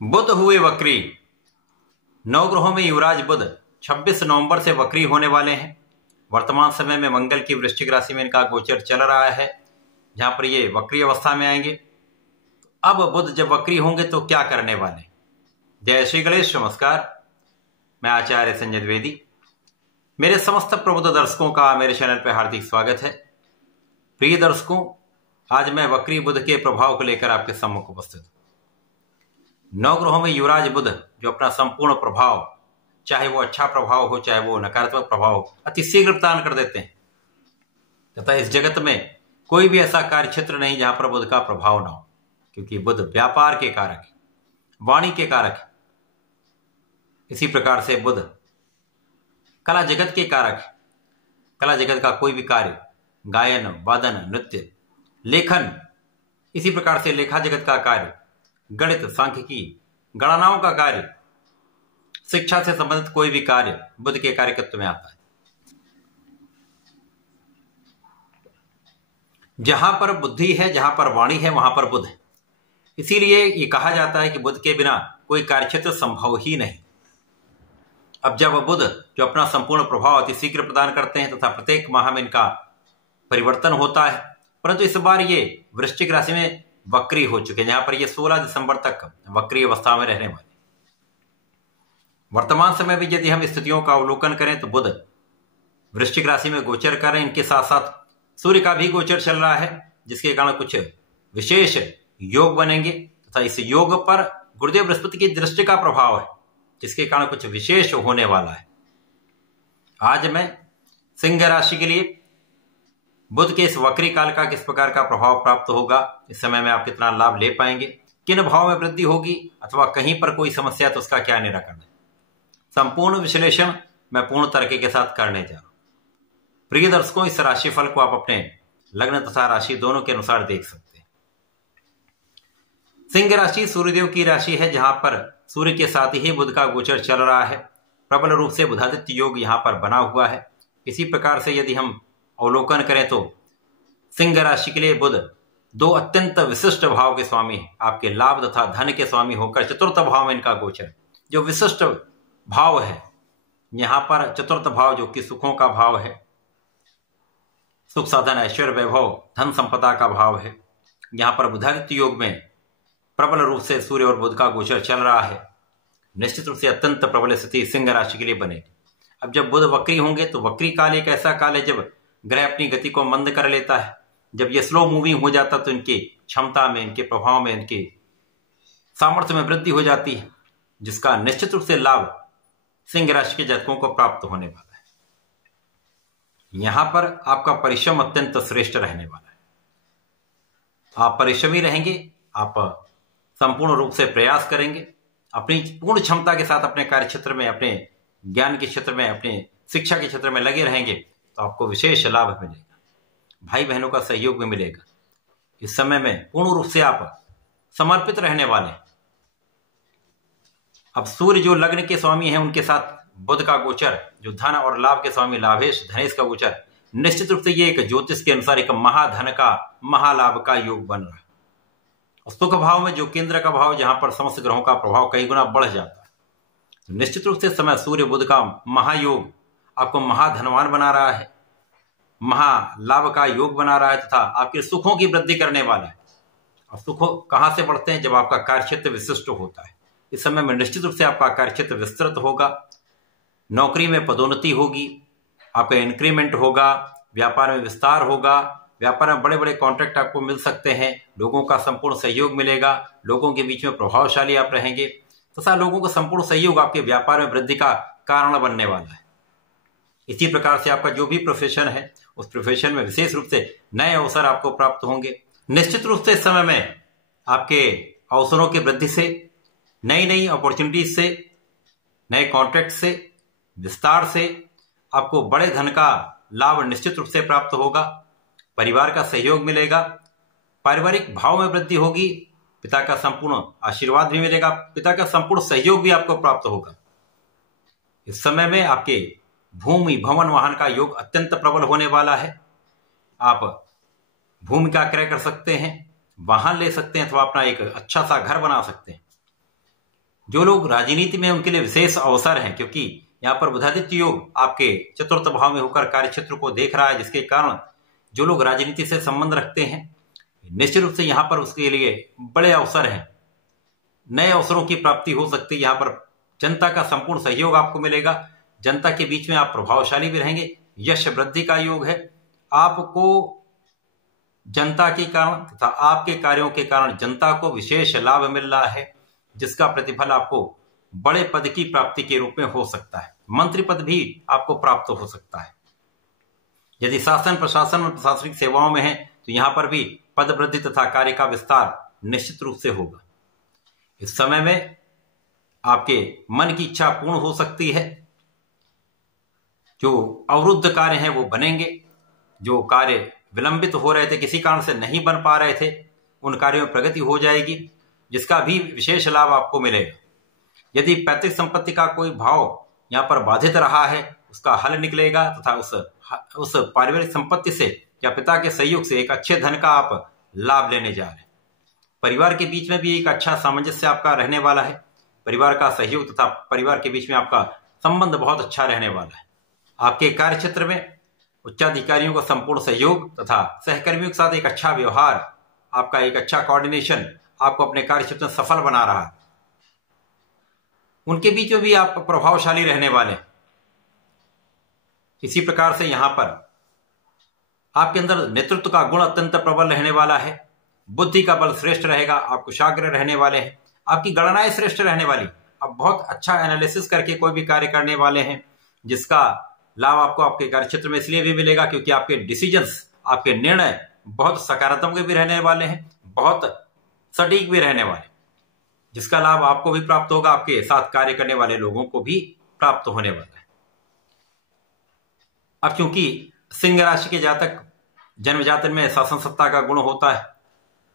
बुध हुए वक्री। नवग्रहों में युवराज बुध 26 नवंबर से वक्री होने वाले हैं। वर्तमान समय में मंगल की वृश्चिक राशि में इनका गोचर चल रहा है, जहां पर ये वक्री अवस्था में आएंगे। अब बुध जब वक्री होंगे तो क्या करने वाले? जय श्री गणेश। नमस्कार, मैं आचार्य संजय द्विवेदी। मेरे समस्त प्रबुद्ध दर्शकों का मेरे चैनल पर हार्दिक स्वागत है। प्रिय दर्शकों, आज मैं वक्री बुध के प्रभाव को लेकर आपके सम्मुख उपस्थित हूं। नवग्रहों में युवराज बुध जो अपना संपूर्ण प्रभाव, चाहे वो अच्छा प्रभाव हो चाहे वो नकारात्मक प्रभाव हो, अति शीघ्र प्रदान कर देते हैं तथा इस जगत में कोई भी ऐसा कार्य क्षेत्र नहीं जहां पर बुध का प्रभाव ना हो, क्योंकि बुध व्यापार के कारक है, वाणी के कारक है। इसी प्रकार से बुध कला जगत के कारक है। कला जगत का कोई भी कार्य, गायन, वादन, नृत्य, लेखन, इसी प्रकार से लेखा जगत का कार्य, गणित, सांख्यिकी, गणनाओं का कार्य, शिक्षा से संबंधित कोई भी कार्य बुध के कार्यकत्व में आता है। जहां पर बुद्धि है, जहां पर वाणी है, वहां पर बुध है। इसीलिए ये कहा जाता है कि बुध के बिना कोई कार्यक्षेत्र संभव ही नहीं। अब जब बुध जो अपना संपूर्ण प्रभाव अति शीघ्र प्रदान करते हैं तथा प्रत्येक माह में इनका परिवर्तन होता है, परंतु इस बार ये वृश्चिक राशि में वक्री हो चुके हैं, जहां पर ये 16 दिसंबर तक वक्री अवस्था में रहने वाले। वर्तमान समय में यदि हम स्थितियों का अवलोकन करें तो बुध वृश्चिक राशि में गोचर कर रहे हैं। इनके साथ साथ सूर्य का भी गोचर चल रहा है, जिसके कारण कुछ विशेष योग बनेंगे तथा इस योग पर गुरुदेव बृहस्पति की दृष्टि का प्रभाव है, जिसके कारण कुछ विशेष होने वाला है। आज मैं सिंह राशि के लिए बुध के इस वक्री काल का किस प्रकार का प्रभाव प्राप्त होगा, इस समय में आप कितना लाभ ले पाएंगे, किन भाव में वृद्धि होगी अथवा कहीं पर कोई समस्या तो उसका क्या निराकरण है, संपूर्ण विश्लेषण मैं पूर्ण तरीके के साथ करने जा रहा हूं। प्रिय दर्शकों, इस राशिफल को आप अपने लग्न तथा राशि दोनों के अनुसार देख सकते हैं। सिंह राशि सूर्यदेव की राशि है, जहां पर सूर्य के साथ ही बुध का गोचर चल रहा है। प्रबल रूप से बुधादित्य योग यहां पर बना हुआ है। इसी प्रकार से यदि हम अवलोकन करें तो सिंह राशि के लिए बुध दो अत्यंत विशिष्ट भाव के स्वामी हैं। आपके लाभ तथा धन के स्वामी होकर चतुर्थ भाव में इनका गोचर, जो विशिष्ट भाव है। यहां पर चतुर्थ भाव जो कि सुखों का भाव है, सुख साधन, ऐश्वर्य, वैभव, धन संपदा का भाव है। यहां पर बुधादित्य योग में प्रबल रूप से सूर्य और बुध का गोचर चल रहा है। निश्चित रूप से अत्यंत प्रबल स्थिति सिंह राशि के लिए बनेगी। अब जब बुध वक्री होंगे तो वक्री काल एक ऐसा काल है जब ग्रह अपनी गति को मंद कर लेता है। जब ये स्लो मूविंग हो जाता तो इनकी क्षमता में, इनके प्रभाव में, इनके सामर्थ्य में वृद्धि हो जाती है, जिसका निश्चित रूप से लाभ सिंह राशि के जातकों को प्राप्त होने वाला है। यहां पर आपका परिश्रम अत्यंत श्रेष्ठ रहने वाला है। आप परिश्रमी रहेंगे, आप संपूर्ण रूप से प्रयास करेंगे, अपनी पूर्ण क्षमता के साथ अपने कार्य क्षेत्र में, अपने ज्ञान के क्षेत्र में, अपने शिक्षा के क्षेत्र में लगे रहेंगे तो आपको विशेष लाभ मिलेगा। भाई बहनों का सहयोग भी मिलेगा। इस समय में पूर्ण रूप से आप समर्पित रहने वाले। अब सूर्य जो लग्न के स्वामी हैं, उनके साथ बुध का गोचर जो धन और लाभ के स्वामी लाभेश धनेश का गोचर, निश्चित रूप से ये एक ज्योतिष के अनुसार एक महाधन का, महालाभ का योग बन रहा है। सुख भाव में जो केंद्र का भाव, जहां पर समस्त ग्रहों का प्रभाव कई गुना बढ़ जाता है, तो निश्चित रूप से समय सूर्य बुध का महायोग आपको महाधनवान बना रहा है, महालाभ का योग बना रहा है तथा आपके सुखों की वृद्धि करने वाला है। और सुख कहां से बढ़ते हैं? जब आपका कार्यक्षेत्र विशिष्ट होता है। इस समय में निश्चित रूप से आपका कार्यक्षेत्र विस्तृत होगा, नौकरी में पदोन्नति होगी, आपका इंक्रीमेंट होगा, व्यापार में विस्तार होगा, व्यापार में बड़े बड़े कॉन्ट्रैक्ट आपको मिल सकते हैं, लोगों का संपूर्ण सहयोग मिलेगा, लोगों के बीच में प्रभावशाली आप रहेंगे तथा लोगों का संपूर्ण सहयोग आपके व्यापार में वृद्धि का कारण बनने वाला है। इसी प्रकार से आपका जो भी प्रोफेशन है, उस प्रोफेशन में विशेष रूप से नए अवसर आपको प्राप्त होंगे। निश्चित रूप से इस समय में आपके अवसरों की वृद्धि से, नई नई अपॉर्चुनिटीज से, नए कॉन्ट्रैक्ट से, विस्तार से आपको बड़े धन का लाभ निश्चित रूप से प्राप्त होगा। परिवार का सहयोग मिलेगा, पारिवारिक भाव में वृद्धि होगी, पिता का संपूर्ण आशीर्वाद भी मिलेगा, पिता का संपूर्ण सहयोग भी आपको प्राप्त होगा। इस समय में आपके भूमि, भवन, वाहन का योग अत्यंत प्रबल होने वाला है। आप भूमि का क्रय कर सकते हैं, वाहन ले सकते हैं अथवा अपना एक अच्छा सा घर बना सकते हैं। जो लोग राजनीति में, उनके लिए विशेष अवसर है, क्योंकि यहाँ पर बुधादित्य योग आपके चतुर्थ भाव में होकर कार्य क्षेत्र को देख रहा है, जिसके कारण जो लोग राजनीति से संबंध रखते हैं निश्चित रूप से यहाँ पर उसके लिए बड़े अवसर हैं। नए अवसरों की प्राप्ति हो सकती है। यहाँ पर जनता का संपूर्ण सहयोग आपको मिलेगा। जनता के बीच में आप प्रभावशाली भी रहेंगे। यश वृद्धि का योग है। आपको जनता के कारण तथा आपके कार्यों के कारण जनता को विशेष लाभ मिल रहा है, जिसका प्रतिफल आपको बड़े पद की प्राप्ति के रूप में हो सकता है। मंत्री पद भी आपको प्राप्त हो सकता है। यदि शासन प्रशासन और प्रशासनिक सेवाओं में है तो यहाँ पर भी पद वृद्धि तथा कार्य का विस्तार निश्चित रूप से होगा। इस समय में आपके मन की इच्छा पूर्ण हो सकती है। जो अवरुद्ध कार्य हैं वो बनेंगे। जो कार्य विलंबित हो रहे थे, किसी कारण से नहीं बन पा रहे थे, उन कार्यों में प्रगति हो जाएगी, जिसका भी विशेष लाभ आपको मिलेगा। यदि पैतृक संपत्ति का कोई भाव यहाँ पर बाधित रहा है, उसका हल निकलेगा तथा उस पारिवारिक संपत्ति से या पिता के सहयोग से एक अच्छे धन का आप लाभ लेने जा रहे हैं। परिवार के बीच में भी एक अच्छा सामंजस्य आपका रहने वाला है। परिवार का सहयोग तथा परिवार के बीच में आपका संबंध बहुत अच्छा रहने वाला है। आपके कार्य क्षेत्र में उच्चाधिकारियों का संपूर्ण सहयोग तथा सहकर्मियों के साथ एक अच्छा व्यवहार, आपका एक अच्छा कोऑर्डिनेशन आपको अपने कार्य क्षेत्र में सफल बना रहा है। उनके बीच में भी आप प्रभावशाली रहने वाले हैं। इसी प्रकार से यहां पर आपके अंदर नेतृत्व का गुण अत्यंत प्रबल रहने वाला है। बुद्धि का बल श्रेष्ठ रहेगा। आप कुशाग्र रहने वाले हैं। आपकी गणनाएं श्रेष्ठ रहने वाली। आप बहुत अच्छा एनालिसिस करके कोई भी कार्य करने वाले हैं, जिसका लाभ आपको आपके कार्य क्षेत्र में इसलिए भी मिलेगा क्योंकि आपके डिसीजंस, आपके निर्णय बहुत सकारात्मक भी रहने वाले हैं, बहुत सटीक भी रहने वाले, जिसका लाभ आपको भी प्राप्त होगा, आपके साथ कार्य करने वाले लोगों को भी प्राप्त होने वाला है। अब क्योंकि सिंह राशि के जातक जन्म जातक में शासन सत्ता का गुण होता है,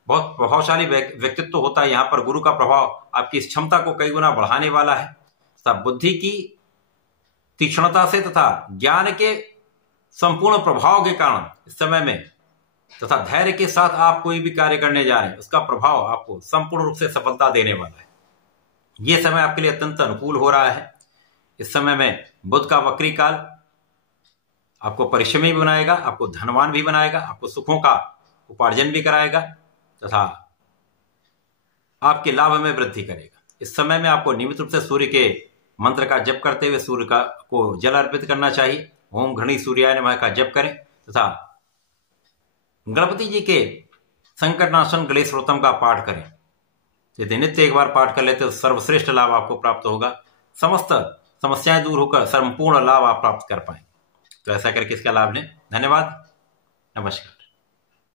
बहुत प्रभावशाली व्यक्तित्व होता है। यहाँ पर गुरु का प्रभाव आपकी इस क्षमता को कई गुना बढ़ाने वाला है। तथा बुद्धि की तीक्ष्णता से तथा ज्ञान के संपूर्ण प्रभाव के कारण इस समय में तथा धैर्य के साथ आप कोई भी कार्य करने जा रहे हैं, उसका प्रभाव आपको संपूर्ण रूप से सफलता देने वाला है। यह समय आपके लिए अत्यंत अनुकूल हो रहा है। इस समय में बुध का वक्री काल आपको परिश्रमी भी बनाएगा, आपको धनवान भी बनाएगा, आपको सुखों का उपार्जन भी कराएगा तथा आपके लाभ में वृद्धि करेगा। इस समय में आपको नियमित रूप से सूर्य के मंत्र का जप करते हुए सूर्य को जल अर्पित करना चाहिए। ओम घृणी सूर्याय नमः का जप करें तथा गणपति जी के संकटनाशन गणेश स्तोत्रम का पाठ करें। यदि नित्य एक बार पाठ कर लेते तो सर्वश्रेष्ठ लाभ आपको प्राप्त होगा। समस्त समस्याएं दूर होकर संपूर्ण लाभ आप प्राप्त कर पाएंगे। तो ऐसा करके इसका लाभ लें। धन्यवाद। नमस्कार।